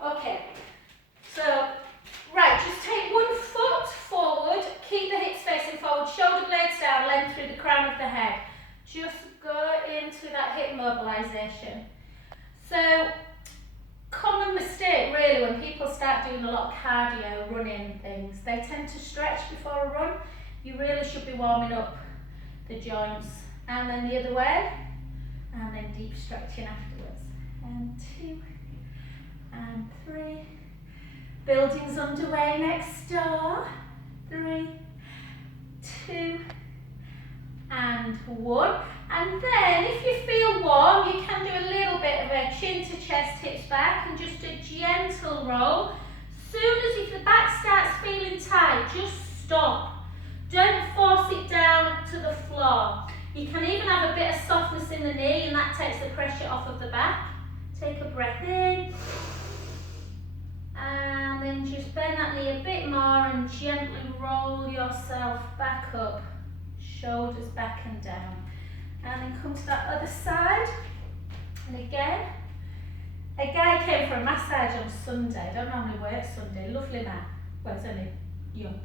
Okay, so, right, just take one foot forward, keep the hips facing forward, shoulder blades down, length through the crown of the head. Just go into that hip mobilisation. So, common mistake really when people start doing a lot of cardio, running things, they tend to stretch before a run. You really should be warming up the joints, and then the other way, and then deep stretching afterwards. And 2 and 3. Building's underway next door. 3, 2 and 1. And then if you feel warm, you can do a little bit of a chin to chest, hips back, and just a gentle roll. Soon as if the back starts feeling tight, just stop. Don't force it down to the floor. You can even have a bit of softness in the knee, and that takes the pressure off of the back. Take a breath in. And then just bend that knee a bit more and gently roll yourself back up. Shoulders back and down. And then come to that other side. And again. A guy came for a massage on Sunday. I don't normally work Sunday. Lovely man. Well, he's only young.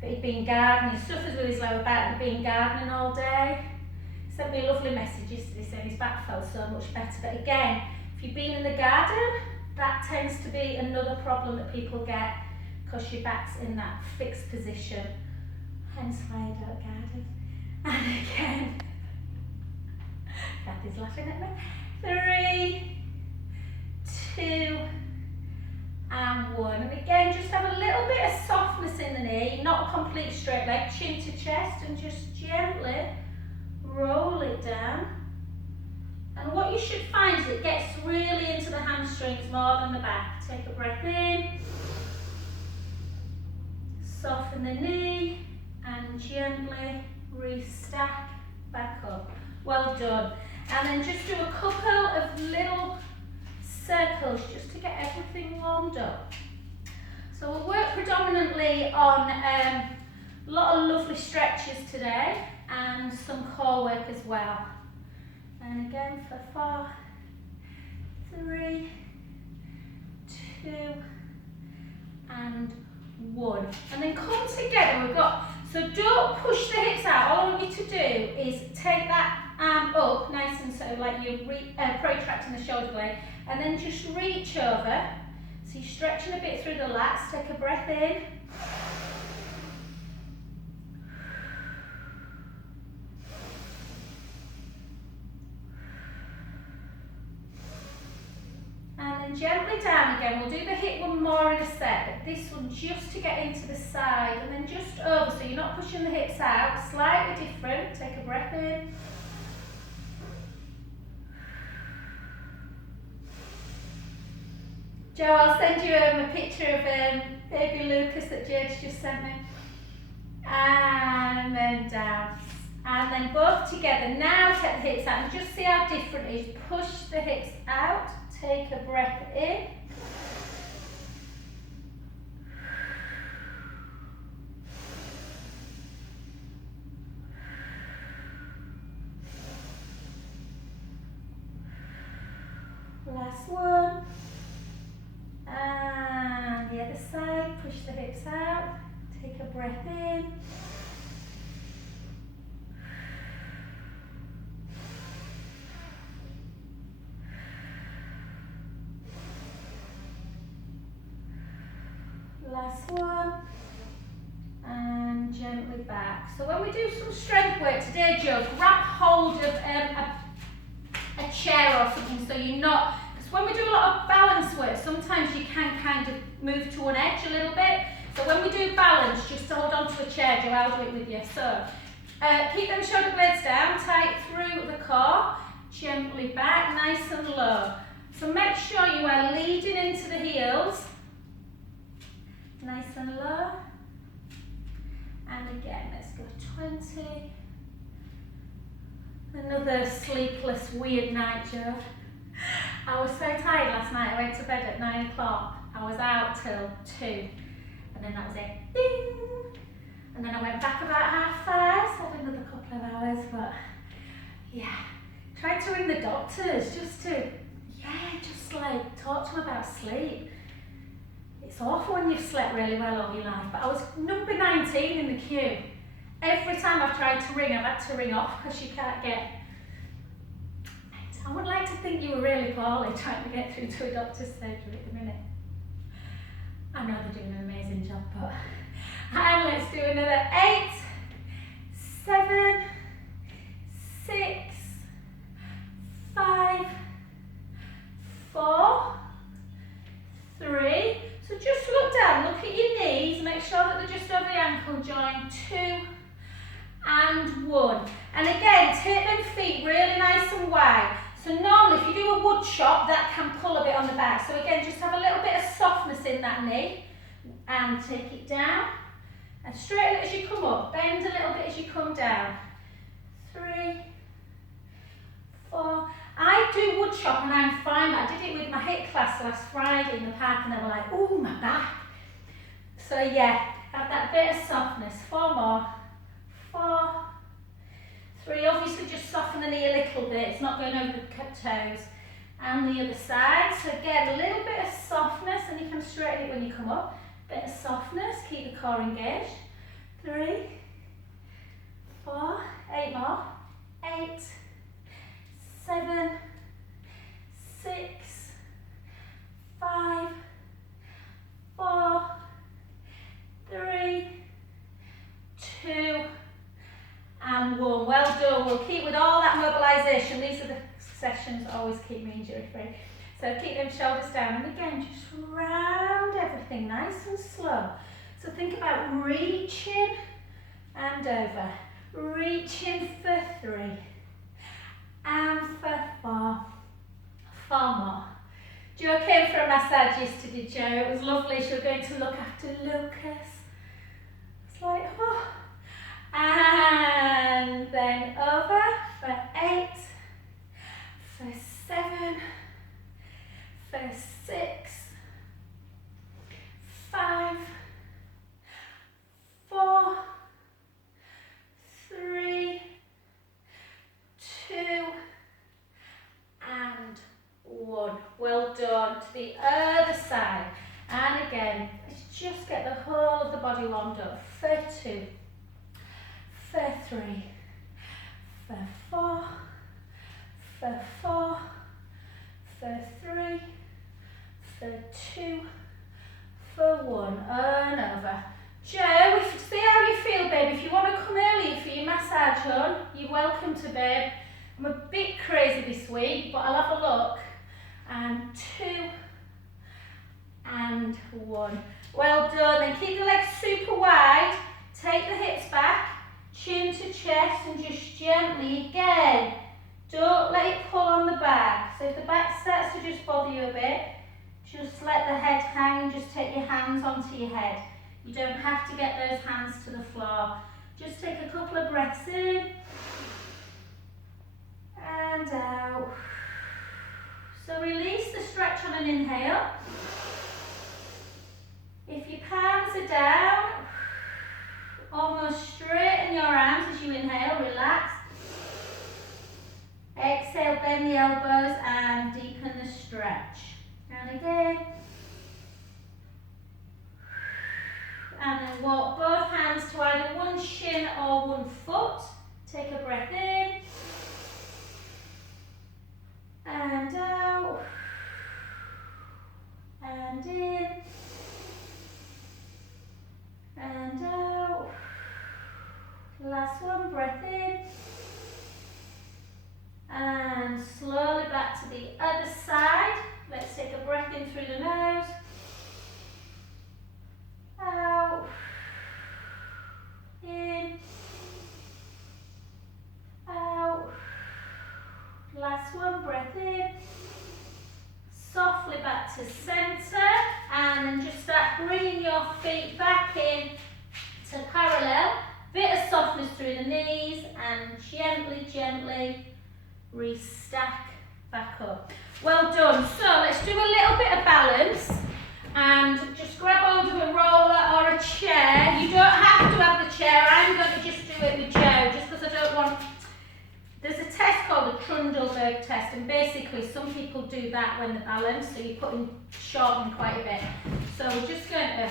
But he'd been gardening. He suffers with his lower back. He'd been gardening all day. He sent me a lovely message yesterday saying his back felt so much better. But again, if you've been in the garden, that tends to be another problem that people get because your back's in that fixed position. Hence why I don't garden. And again, Kathy's laughing at me. 3, 2 and 1. And again, just have a little bit of softness in the knee, not a complete straight leg, chin to chest, and just gently roll it down. And what you should find is it gets really into the hamstrings more than the back. Take a breath in, soften the knee, and gently restack back up. Well done. And then just do a couple of little circles just to get everything warmed up. So we'll work predominantly on a lot of lovely stretches today and some core work as well. And again for 4, 3, 2 and 1. And then come together. We've got, so don't push the hips out. All I want you to do is take that arm up nice and so like you're protracting the shoulder blade, and then just reach over. So you're stretching a bit through the lats. Take a breath in. And then gently down again. We'll do the hip one more in a sec, but this one just to get into the side, and then just over, so you're not pushing the hips out, slightly different. Take a breath in. Joe, I'll send you a picture of baby Lucas that Jade's just sent me. And then down. And then both together. Now take the hips out and just see how different it is. Push the hips out. Take a breath in. Last one. And the other side. Push the hips out. Take a breath in. Last one, and gently back. So when we do some strength work today, Joe, grab hold of a chair or something so you're not, because when we do a lot of balance work, sometimes you can kind of move to an edge a little bit. So when we do balance, just hold on to a chair, Joe, I'll do it with you. So keep them shoulder blades down, tight through the core, gently back, nice and low. So make sure you are leading into the heels. Nice and low. And again, let's go 20. Another sleepless, weird night, Joe. I was so tired last night. I went to bed at 9 o'clock. I was out till 2. And then that was it. Ding! And then I went back about 5:30, so I had another couple of hours. But yeah, tried to ring the doctors just to, just like talk to them about sleep. It's awful when you've slept really well all your life, but I was number 19 in the queue. Every time I've tried to ring, I've had to ring off because you can't get. I would like to think you were really poorly trying to get through to a doctor's surgery at the minute. I know they're doing an amazing job, but. And let's do another 8, 7, 6, 5, 4, 3. So just look down, look at your knees, make sure that they're just over the ankle joint. 2 and 1. And again, take them feet really nice and wide. So normally if you do a wood chop, that can pull a bit on the back. So again, just have a little bit of softness in that knee. And take it down. And straighten it as you come up. Bend a little bit as you come down. 3, 4. I do wood chop and I'm fine. I did it with my HIIT class last Friday in the park and they were like, oh, my back. So yeah, have that bit of softness. 4 more. 4, 3. Obviously just soften the knee a little bit. It's not going over the toes. And the other side. So again, a little bit of softness and you can straighten it when you come up. Bit of softness, keep the core engaged. 3, 4, 8 more. 8, 7, 6, 5, 4, 3, 2, and 1. Well done. We'll keep with all that mobilisation. These are the sessions that always keep me injury free. So keep them shoulders down and again just round everything nice and slow. So think about reaching and over. Reaching for 3 and for 4. 4 more. Jo came for a massage yesterday, Jo. It was lovely. She was going to look after Lucas. It's like, oh. And then over for 8, for 7, for 6, 5, 4, 3, 2, and 1. Well done. To the other side. And again, let's just get the whole of the body warmed up. For 2, for 3, for 4, for 4, for 3, for 2, for 1, and over. Jo, see how you feel, babe. If you want to come earlier for your massage, hon, you're welcome to, babe. I'm a bit crazy this week, but I'll have a look. And 2, and 1. Well done. Then keep the legs super wide. Take the hips back, chin to chest, and just gently, again, don't let it pull on the back. So if the back starts to just bother you a bit, just let the head hang and just take your hands onto your head. You don't have to get those hands to the floor. Just take a couple of breaths in and out. So release the stretch on an inhale. If your palms are down, almost straighten your arms as you inhale, relax. Exhale, bend the elbows and deepen the stretch. And again. And then walk both hands to either one shin or one foot. Take a breath in. And out. And in. And out. Last one, breath in. And slowly back to the other side. Let's take a breath in through the nose. Out. In. Out. Last one, breath in. Softly back to center. And then just start bringing your feet back in to parallel. Bit of softness through the knees and gently, gently restack back up. Well done. So let's do a little bit of balance and just grab hold of a roller or a chair. You don't have to have the chair. I'm going to just do it with Jo just because I don't want. There's a test called the Trundleberg test and basically technically some people do that when they're balanced, so you're putting shortening quite a bit. So we're just going to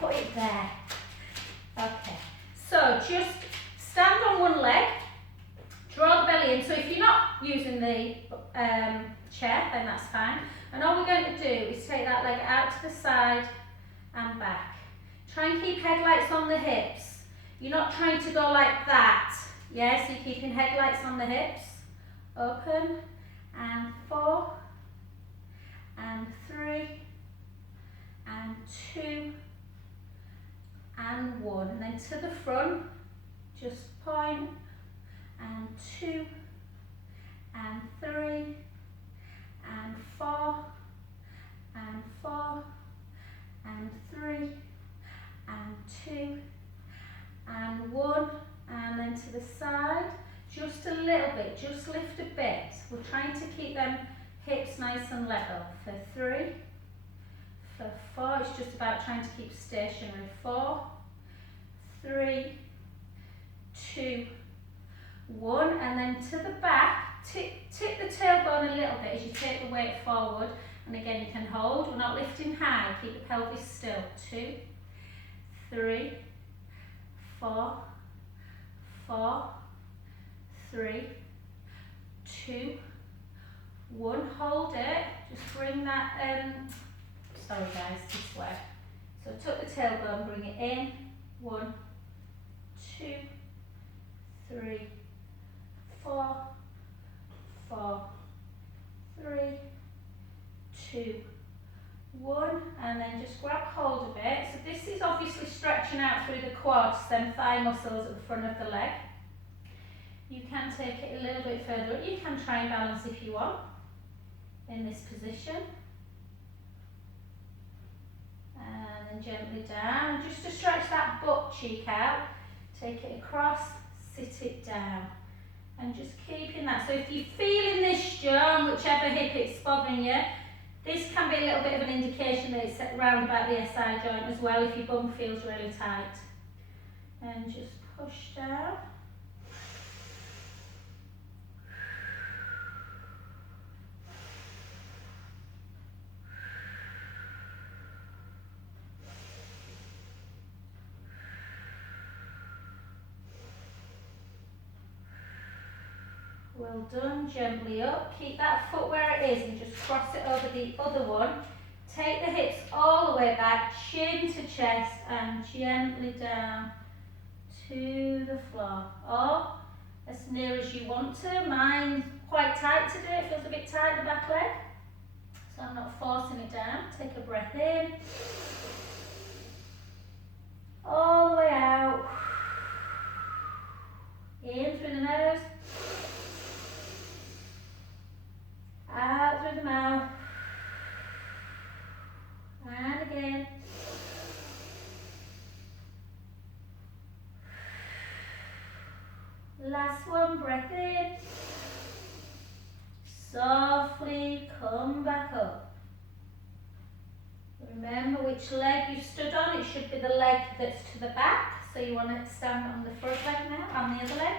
put it there. Okay, so just stand on one leg, draw the belly in. So if you're not using the chair, then that's fine. And all we're going to do is take that leg out to the side and back. Try and keep headlights on the hips. You're not trying to go like that. Yeah, so you're keeping headlights on the hips. Open, and 4, and 3, and 2, and 1. And then to the front, just point, and 2, and 3, and 4, and 4, and 3, and 2, and 1, and then to the side, just a little bit, just lift a bit. We're trying to keep them hips nice and level. For 3, for 4, it's just about trying to keep stationary. 4, 3, 2, 1, and then to the back, tip the tailbone a little bit as you take the weight forward, and again you can hold, we're not lifting high, keep the pelvis still. 2, 3, 4, 4, 3, 2, 1, hold it, just bring that, sorry guys, this way. So tuck the tailbone, bring it in, 1, 2, 3, 4, 4, 3, 2, 1, and then just grab hold of it. So this is obviously stretching out through the quads, them thigh muscles at the front of the leg. You can take it a little bit further up. You can try and balance if you want in this position. And then gently down, just to stretch that butt cheek out. Take it across, sit it down. And just keeping that. So if you're feeling this jaw, whichever hip it's bothering you, this can be a little bit of an indication that it's around about the SI joint as well if your bum feels really tight. And just push down. Well done, gently up. Keep that foot where it is and just cross it over the other one. Take the hips all the way back, chin to chest, and gently down to the floor. Or as near as you want to. Mine's quite tight today, it feels a bit tight the back leg. So I'm not forcing it down. Take a breath in. All the way out. In through the nose. Out through the mouth. And again. Last one, breath in. Softly come back up. Remember which leg you stood on. It should be the leg that's to the back. So you want to stand on the front leg now, on the other leg.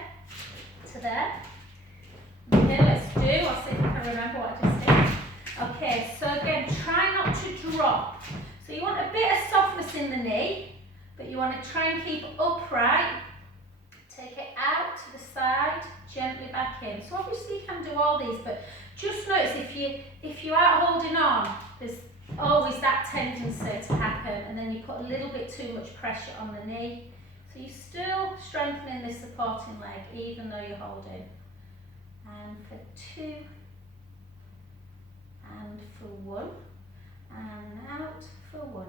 To there. Okay, let's do. I'll see if I can remember what I just did. Okay, so again, try not to drop. So you want a bit of softness in the knee, but you want to try and keep upright. Take it out to the side, gently back in. So obviously you can do all these, but just notice if you are holding on, there's always that tendency to happen, and then you put a little bit too much pressure on the knee. So you're still strengthening this supporting leg, even though you're holding. And for 2, and for 1, and out for 1,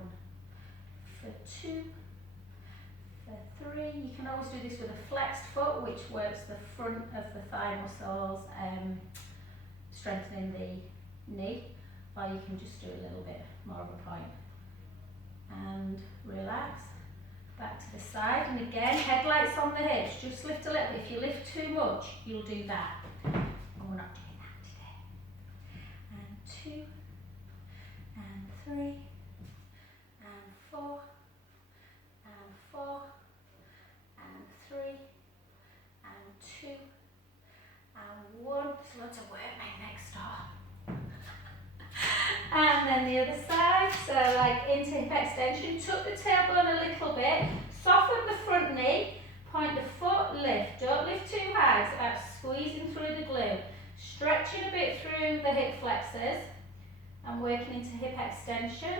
for 2, for 3. You can always do this with a flexed foot, which works the front of the thigh muscles, strengthening the knee, or you can just do a little bit more of a point. And relax, back to the side, and again, headlights on the hips, just lift a little bit. If you lift too much, you'll do that. And we're not doing that today. And 2, and 3, and 4, and 4, and 3, and 2, and 1. then the other side. So like into hip extension, tuck the tailbone a little bit, soften the front knee, point the foot, lift. Don't lift too high, it's about squeezing through the glute. Stretching a bit through the hip flexors and working into hip extension.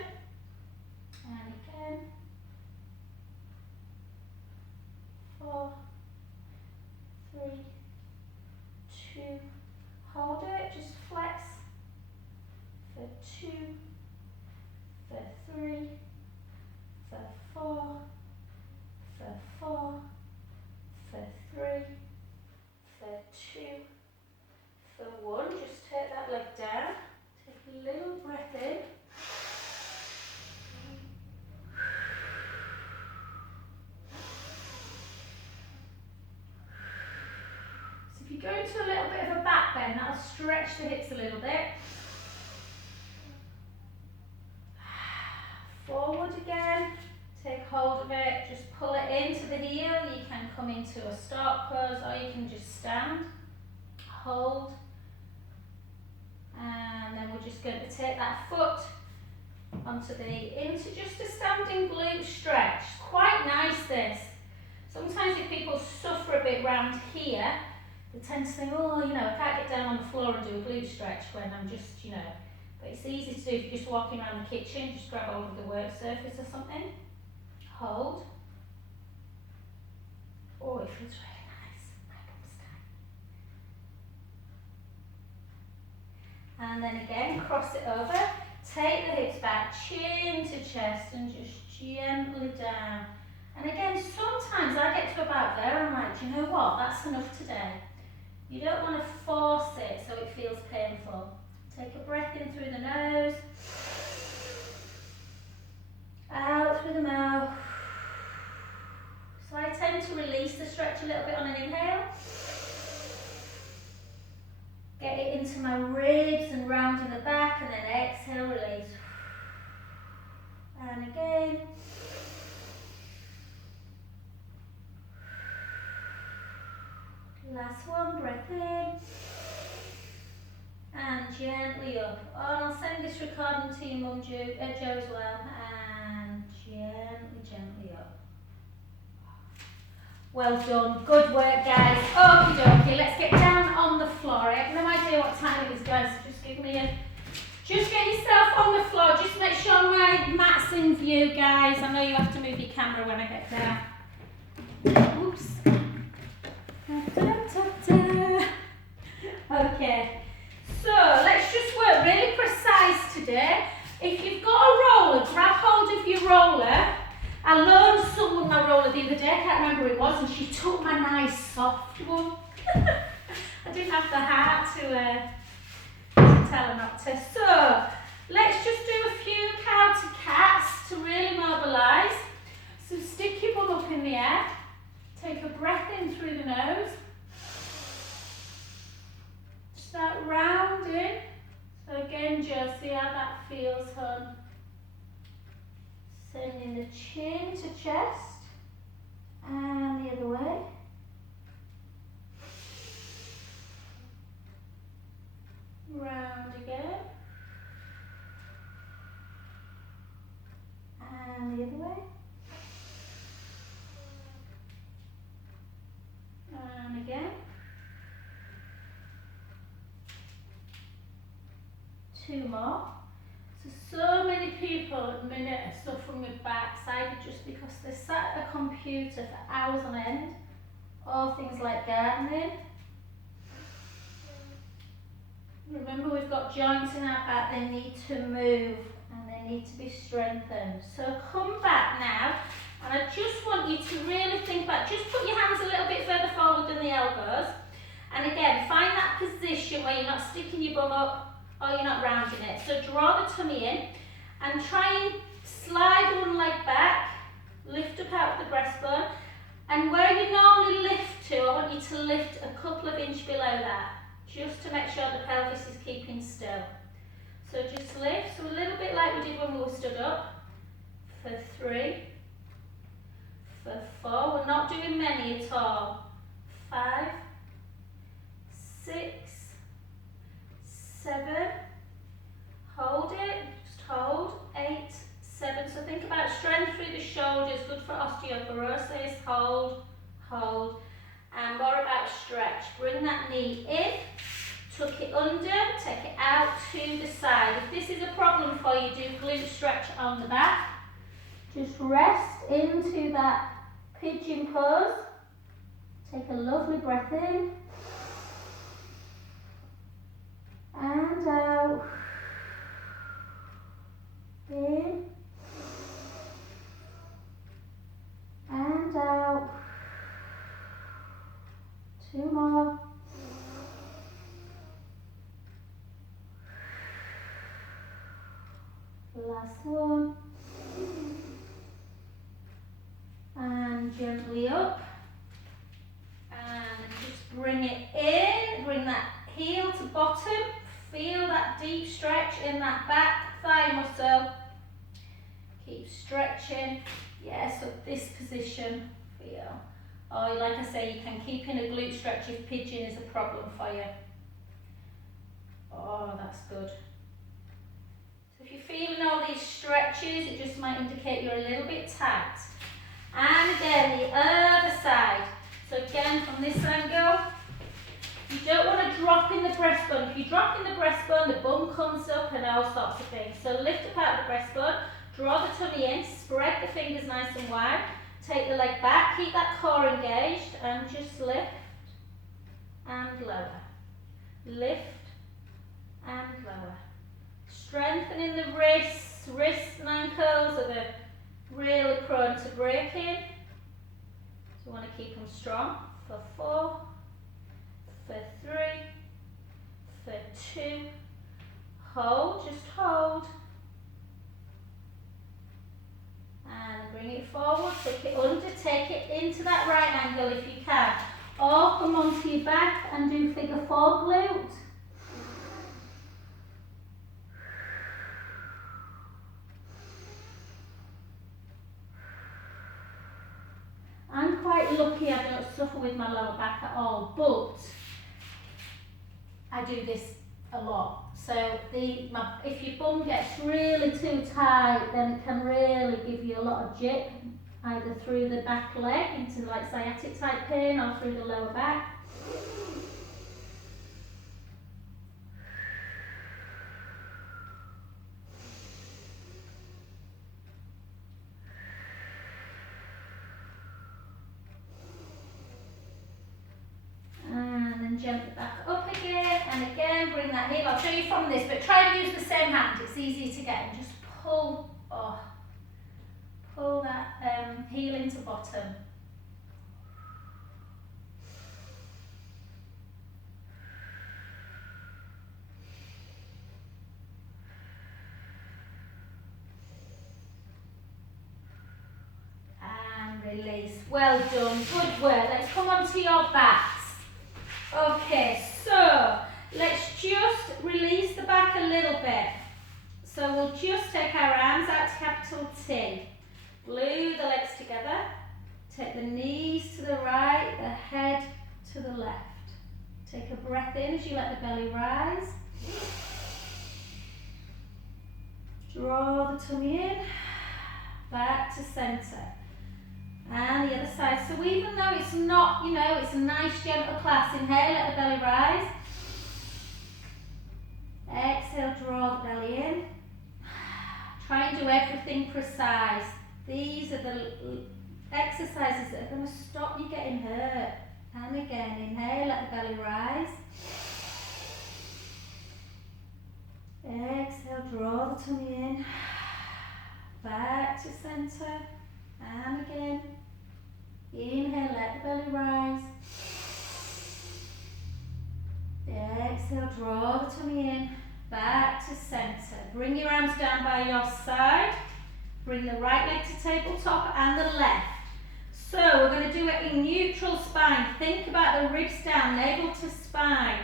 And again. 4, 3, 2, hold it, just flex. For 2, for 3, for 4, for 4, for 3, for 2, for 1. Just take that leg down. Take a little breath in. So if you go into a little bit of a back bend, that'll stretch the hips a little bit. Forward again, take hold of it, just pull it into the heel. You can come into a start pose or you can just stand, hold, and then we're just going to take that foot into just a standing glute stretch. Quite nice this. Sometimes if people suffer a bit round here, they tend to think, oh, you know, I can't get down on the floor and do a glute stretch when I'm just, you know. But it's easy to do if you're just walking around the kitchen, just grab hold of the work surface or something. Hold. Oh, it feels really nice. And then again, cross it over. Take the hips back, chin to chest, and just gently down. And again, sometimes I get to about there and I'm like, do you know what? That's enough today. You don't want to force it so it feels painful. Take a breath in through the nose, out through the mouth. So I tend to release the stretch a little bit on an inhale. Get it into my ribs and round in the back, and then exhale, release. And again. Last one, breath in. And gently up. Oh, and I'll send this recording to your mum, Jo, as well. And gently up. Well done. Good work, guys. Okie dokie. Let's get down on the floor. I have no idea what time it is, guys. So just give me a... Just get yourself on the floor. Just make sure my mat's in view, guys. I know you have to move your camera when I get there. Oops. Okay. So let's just work really precise today. If you've got a roller, grab hold of your roller. I loaned someone my roller the other day, I can't remember who it was, and she took my nice soft one. I didn't have the heart to tell her not to. So let's just do a few cow to cats to really mobilise. So stick your bum up in the air. Take a breath in through the nose. Start rounding. So again, Joe, see how that feels, hon. Sending the chin to chest. And the other way. Round again. And the other way. And again. 2 more. So many people at the minute are suffering with backs, either just because they sat at a computer for hours on end, or things like gardening. Remember, we've got joints in our back, they need to move and they need to be strengthened. So come back now, and I just want you to really think back. Just put your hands a little bit further forward than the elbows. And again, find that position where you're not sticking your bum up or you're not rounding it. So draw the tummy in and try and slide one leg back, lift up out of the breastbone. And where you normally lift to, I want you to lift a couple of inches below that, just to make sure the pelvis is keeping still. So just lift, so a little bit like we did when we were stood up, for 3, for 4, we're not doing many at all, 5, 6, 7, hold it, just about strength through the shoulders, good for osteoporosis. Hold, hold. And more about stretch. Bring that knee in, tuck it under, take it out to the side. If this is a problem for you, do glute stretch on the back. Just rest into that pigeon pose. Take a lovely breath in. And out. In. And out. 2 more. Last one. And gently up. And just bring it in. Bring that heel to bottom. Feel that deep stretch in that back thigh muscle. Keep stretching. Yeah, so this position. Feel. Or like I say, you can keep in a glute stretch if pigeon is a problem for you. Oh, that's good. So if you're feeling all these stretches, it just might indicate you're a little bit tight. And again, the other side. So again, from this angle, you don't want to drop in the breastbone. If you drop in the breastbone, the bum comes up and all sorts of things. So lift up out of the breastbone, draw the tummy in, spread the fingers nice and wide. Take the leg back, keep that core engaged, and just lift and lower. Lift and lower. Strengthening the wrists. Wrists and ankles are the really prone to breaking. So you want to keep them strong. For 4, for 3, for 2. Hold, just hold. And bring it forward, take it under, take it into that right angle if you can. Or come onto your back and do figure 4 glute. I'm quite lucky I don't suffer with my lower back at all, but I do this a lot. So if your bum gets really too tight, then it can really give you a lot of jip, either through the back leg into like sciatic type pain or through the lower back. Jump it back up again, and again bring that heel. I'll show you from this, but try and use the same hand, it's easier to get. And just pull that heel into bottom. And release. Well done, good work. Let's come onto your backs. Okay, so let's just release the back a little bit. So we'll just take our arms out to capital T. Glue the legs together. Take the knees to the right, the head to the left. Take a breath in as you let the belly rise. Draw the tummy in. Back to centre. And the other side. So even though it's not, it's a nice gentle class, inhale, let the belly rise. Exhale, draw the belly in. Try and do everything precise. These are the exercises that are going to stop you getting hurt. And again, inhale, let the belly rise. Exhale, draw the tummy in. Back to centre. And again, inhale, let the belly rise. Exhale, draw the tummy in, back to centre. Bring your arms down by your side. Bring the right leg to tabletop and the left. So we're going to do it in neutral spine. Think about the ribs down, navel to spine.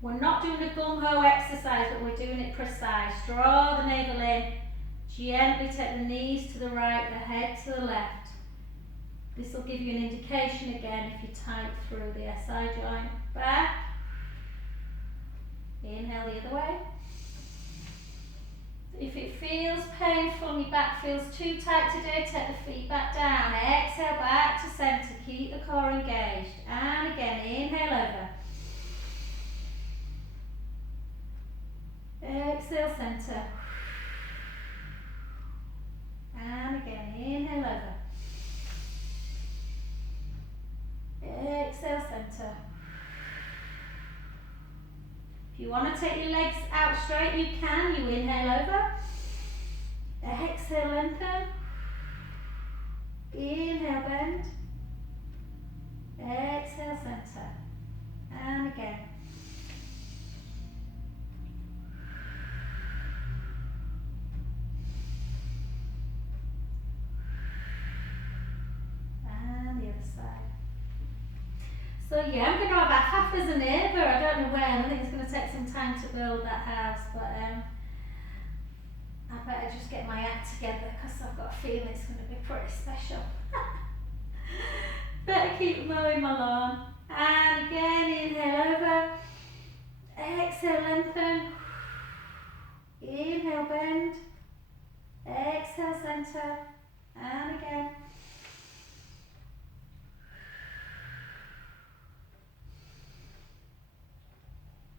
We're not doing a gung-ho exercise, but we're doing it precise. Draw the navel in. Gently take the knees to the right, the head to the left. This will give you an indication again if you tight through the SI joint. Back. Inhale the other way. If it feels feels painful and your back feels too tight to do, take the feet back down. Exhale back to centre. Keep the core engaged. And again, inhale over. Exhale centre. And again, inhale over. Exhale centre. If you want to take your legs out straight, you can. You inhale over. Exhale, lengthen. Inhale, bend. Exhale, centre. And again. And the other side. So yeah, I'm going to have a half as a neighbour. I don't know when. I think it's going to take some time to build that house, but I better just get my act together because I've got a feeling it's going to be pretty special. Better keep mowing my lawn. And again, inhale over. Exhale, lengthen. Inhale, bend. Exhale, centre. And again.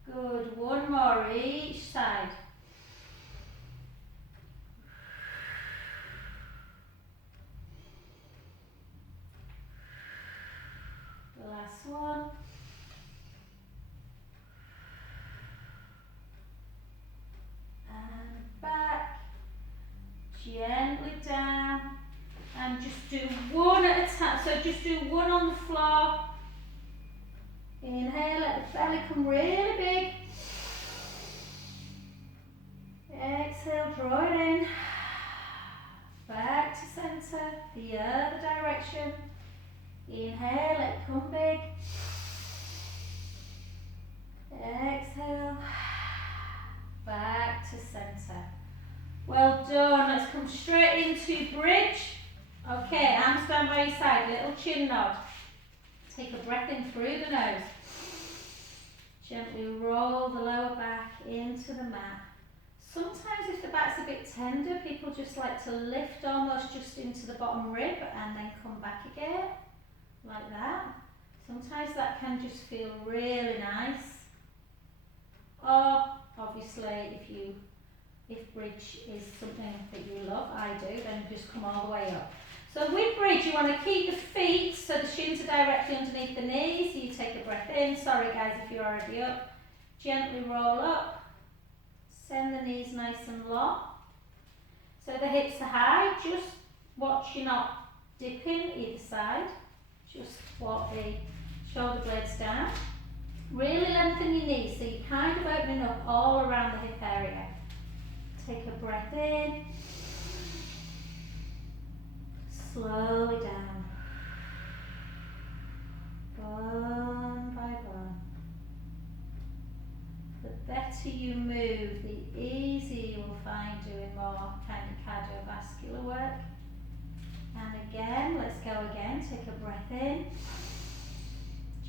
Good. One more each side. The last one. And back. Gently down. And just do one at a time. So just do one on the floor. Inhale, let the belly come really big. Exhale, draw it in. Back to centre, the other direction. Inhale, let it come big. Exhale, back to centre. Well done. Let's come straight into bridge. Okay, arms down by your side, little chin nod. Take a breath in through the nose. Gently roll the lower back into the mat. Sometimes if the back's a bit tender, people just like to lift almost just into the bottom rib and then come back again, like that. Sometimes that can just feel really nice. Or obviously if bridge is something that you love, I do, then just come all the way up. So with bridge, you want to keep the feet so the shins are directly underneath the knees. You take a breath in. Sorry guys if you're already up. Gently roll up. Send the knees nice and long. So the hips are high. Just watch you're not dipping either side. Just walk the shoulder blades down. Really lengthen your knees so you're kind of opening up all around the hip area. Take a breath in. Slowly down, bone by bone. The better you move, the easier you will find doing more kind of cardiovascular work. And again, let's go again. Take a breath in.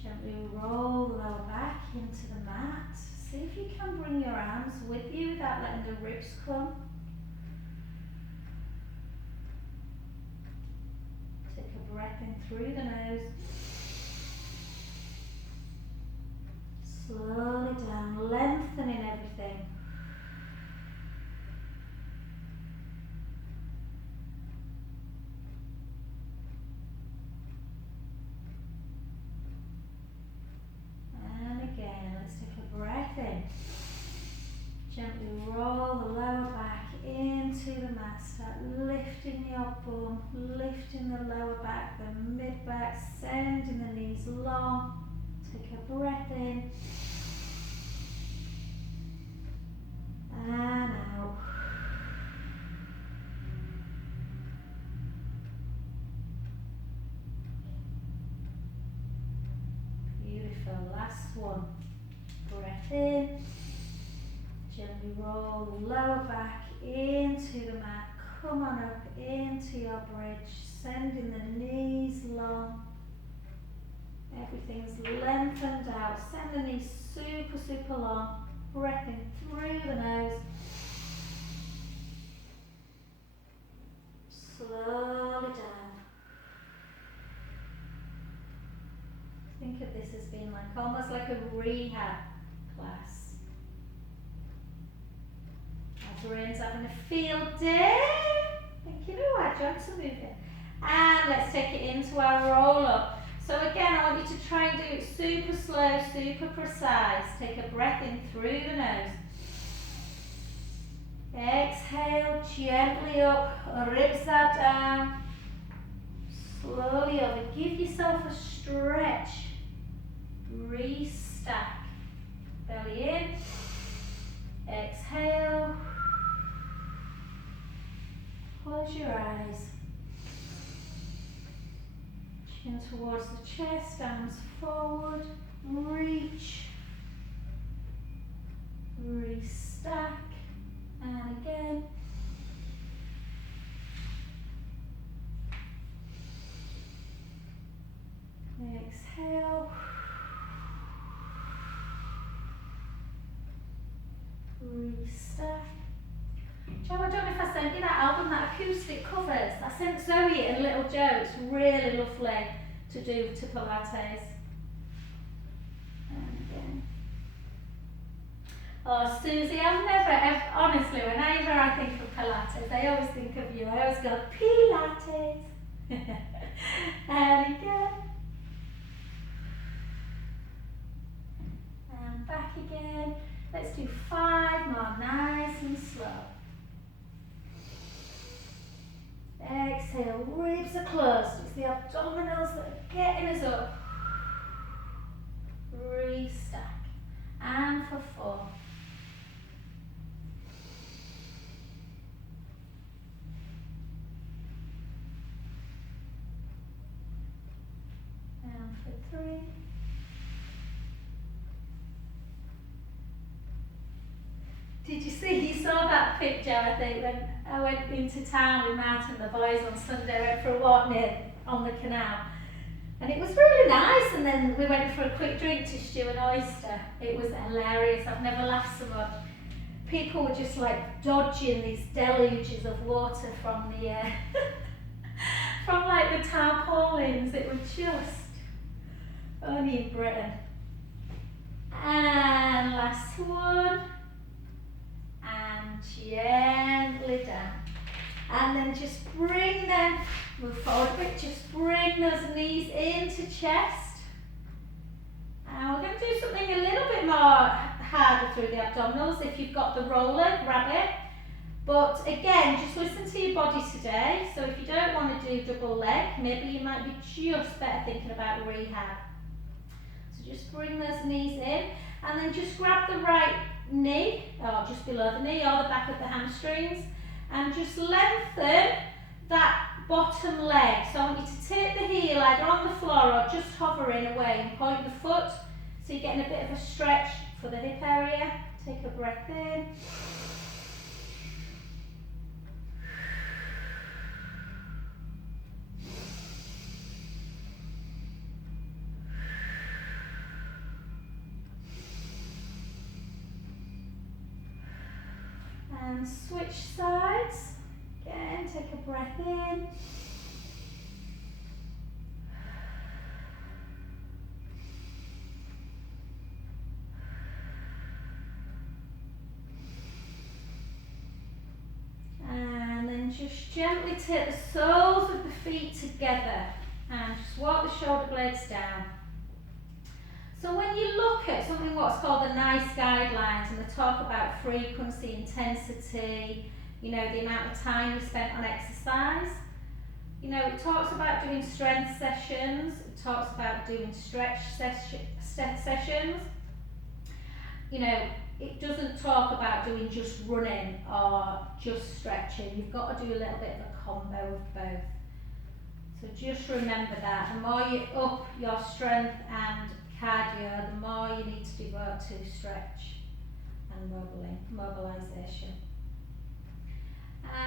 Gently roll the lower back into the mat. See if you can bring your arms with you without letting the ribs come. Breath in through the nose. Slowly down, lengthening everything. And again, let's take a breath in. Gently roll the lower back into the mat. Start lifting your bum, lifting the lower back, the mid back, sending the knees long. Take a breath in. And out. Beautiful. Last one. Breath in. Gently roll the lower back into the mat. Come on up into your bridge, sending the knees long. Everything's lengthened out. Send the knees super, super long. Breath in through the nose. like almost like a rehab class. Adrian's having a field day. Thinking, oh, our joints are moving. And let's take it into our roll up. So again, I want you to try and do it super slow, super precise. Take a breath in through the nose. Exhale, gently up, ribs that down. Slowly over. Give yourself a stretch. Restack. Belly in. Exhale. Close your eyes. Chin towards the chest, arms forward. Reach. Restack. And again. Exhale. Restack. Joe, I don't know if I sent you that album, that acoustic covers. I sent Zoe and little Joe. It's really lovely to do to Pilates. And again. Oh, Susie, honestly, whenever I think of Pilates, I always think of you. I always go, Pilates. And again. And back again. Let's do 5 more, nice and slow. Exhale, ribs are closed. It's the abdominals that are getting us up. Restack. And for 4. And for 3. Did you see, you saw that picture, I think, when I went into town with Matt and the boys on Sunday, went for a walk on the canal. And it was really nice, and then we went for a quick drink to stew an oyster. It was hilarious, I've never laughed so much. People were just like dodging these deluges of water from the, from like the tarpaulins. It was just only in Britain. And last one. And gently down. And then just bring them, move forward a bit, just bring those knees into chest. And we're going to do something a little bit more harder through the abdominals. If you've got the roller, grab it. But again, just listen to your body today. So if you don't want to do double leg, maybe you might be just better thinking about rehab. So just bring those knees in, and then just grab the right knee, or just below the knee, or the back of the hamstrings, and just lengthen that bottom leg. So I want you to take the heel either on the floor or just hovering away and point the foot, so you're getting a bit of a stretch for the hip area. Take a breath in. And switch sides. Again, take a breath in. And then just gently take the soles of the feet together and just walk the shoulder blades down. So when you look at something what's called the NICE guidelines, and they talk about frequency, intensity, you know, the amount of time you spent on exercise, you know, it talks about doing strength sessions, it talks about doing stretch sessions. You know, it doesn't talk about doing just running or just stretching. You've got to do a little bit of a combo of both. So just remember that. The more you up your strength and cardio, the more you need to devote to stretch and mobilisation.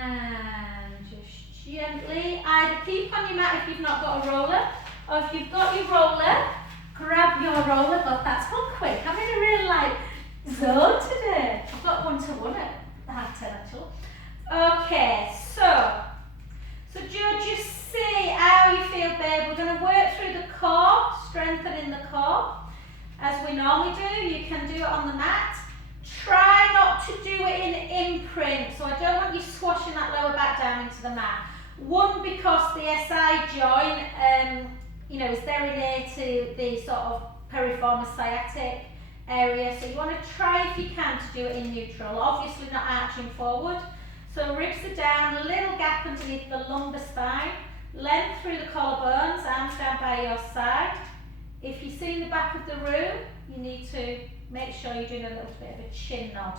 And just gently, either keep on your mat if you've not got a roller, or if you've got your roller, grab your roller. God, that's gone quick. I'm in a real zone today. I've got 1-to-1 at 10 actually. Okay, so Joe, just see how you feel, babe. We're going to work through the core, strengthening the core. I don't want you squashing that lower back down into the mat. One, because the SI joint, you know, is very near to the sort of piriformis sciatic area, so you want to try if you can to do it in neutral, obviously not arching forward. So ribs are down, a little gap underneath the lumbar spine, length through the collarbones, arms down by your side. If you see the back of the room, you need to make sure you're doing a little bit of a chin nod.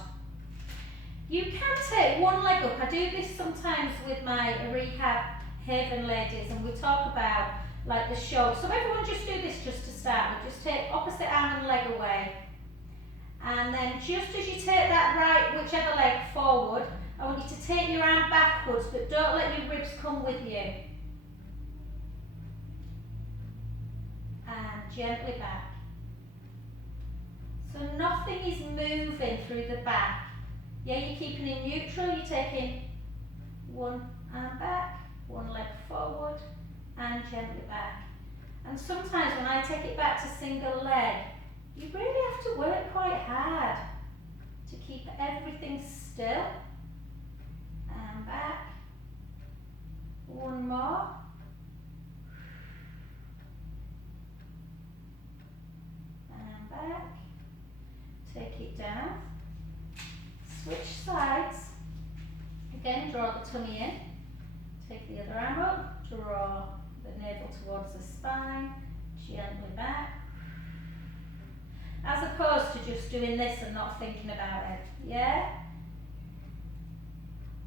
You can take one leg up. I do this sometimes with my rehab haven ladies, and we talk about like the shoulder. So everyone just do this just to start with. Just take opposite arm and leg away. And then just as you take that right, whichever leg forward, I want you to take your arm backwards, but don't let your ribs come with you. And gently back. So nothing is moving through the back. Yeah, you're keeping it neutral, you're taking one arm back, one leg forward, and gently back. And sometimes when I take it back to single leg, you really have to work quite hard to keep everything still. And back. One more. And back. Take it down. Switch sides. Again, draw the tummy in. Take the other arm up. Draw the navel towards the spine. Gently back. As opposed to just doing this and not thinking about it. Yeah?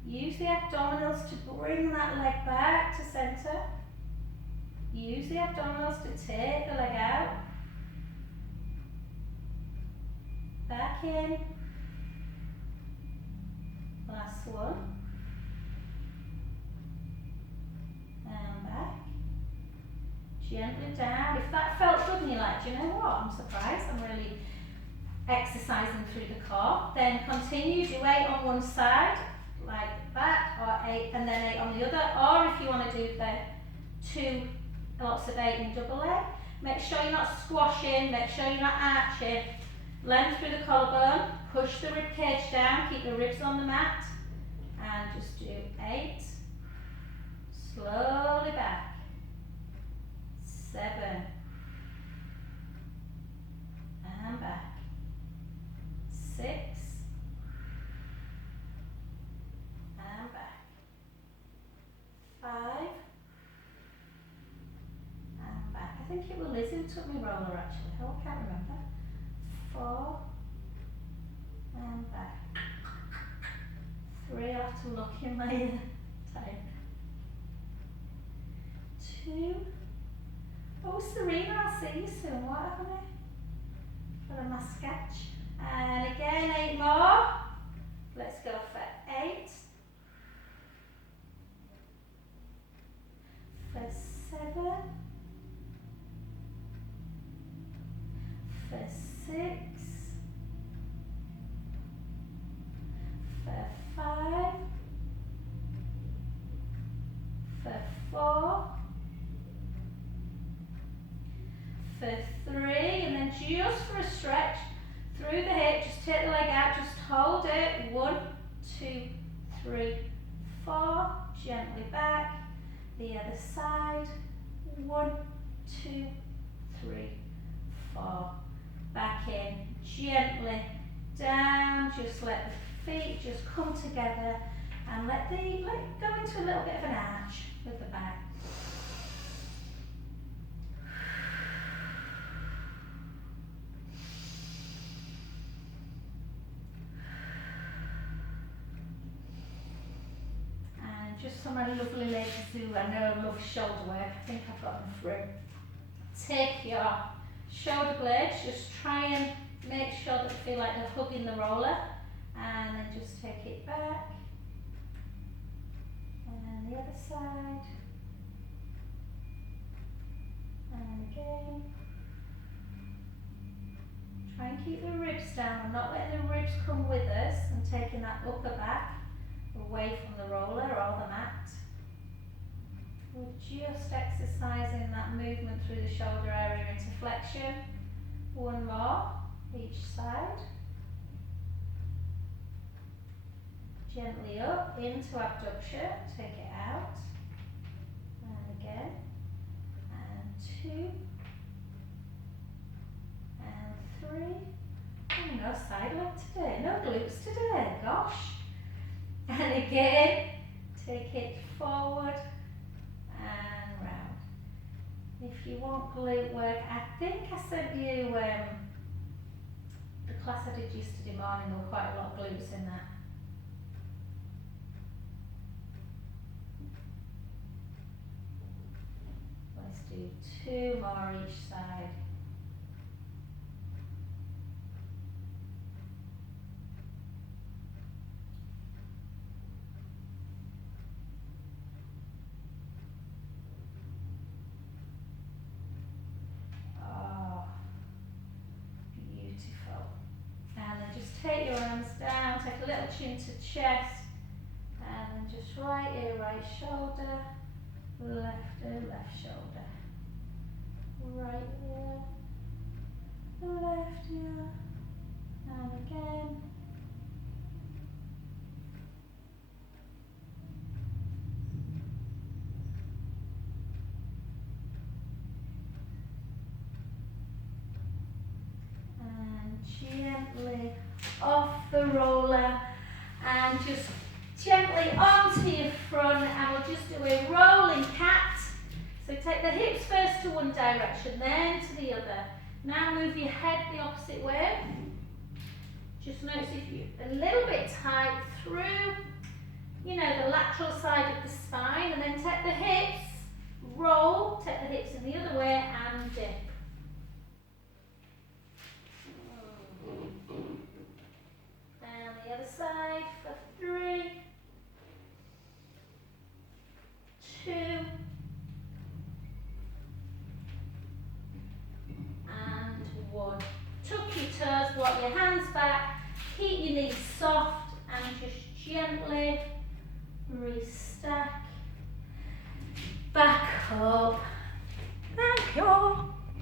Use the abdominals to bring that leg back to center. Use the abdominals to take the leg out. Back in. Last one. And back. Gently down. If that felt good and you're like, do you know what? I'm surprised. I'm really exercising through the core. Then continue. Do 8 on one side, like that, or 8 and then 8 on the other. Or if you want to do the 2 lots of 8 in double leg, make sure you're not squashing. Make sure you're not arching. Length through the collarbone. Push the rib cage down. Keep the ribs on the mat. And just do 8. Slowly back. 7. And back. 6. And back. 5. And back. I think it was Liz who took me roller actually. Oh, I can't remember. 4. And back. 3. I'll have to look in my time. 2. Oh, Serena, I'll see you soon. What happened for my sketch? And again, 8 more. Let's go for 8. For 7. For 6. For 5. For 4. For 3, and then just for a stretch through the hip, just take the leg out, just hold it. 1, 2, 3, 4. Gently back. The other side. 1, 2, 3, 4. Back in. Gently down. Just let the feet just come together and let go into a little bit of an arch with the back. Just some of my lovely ladies who I know love shoulder work, I think I've got them through. Take your shoulder blades, just try and make sure that they feel like they're hugging the roller, and then just take it back. And the other side. And again. Try and keep the ribs down. We're not letting the ribs come with us and taking that upper back away from the roller or the mat. We're just exercising that movement through the shoulder area into flexion. 1 more, each side. Gently up into abduction, take it out. And again. And 2. And 3. Oh, no side leg today, no glutes today, gosh. And again, take it forward and round. If you want glute work, I think I sent you the class I did yesterday morning, there were quite a lot of glutes in that. Let's do 2 more each side. Oh, beautiful. And then just take your arms down, take a little chin to chest, and then just right ear, right shoulder, left ear, left shoulder. Right ear, left ear, and again. And gently off the roller, and just gently onto your front, and we'll just do a rolling cat. So take the hips first to one direction, then to the other. Now move your head the opposite way. Just notice if you're a little bit tight through, the lateral side of the spine, and then take the hips, roll, take the hips in the other way, and dip. And the other side for 3, 2, and 1. Tuck your toes, walk your hands back, keep your knees soft, and just gently restack back up. Thank you.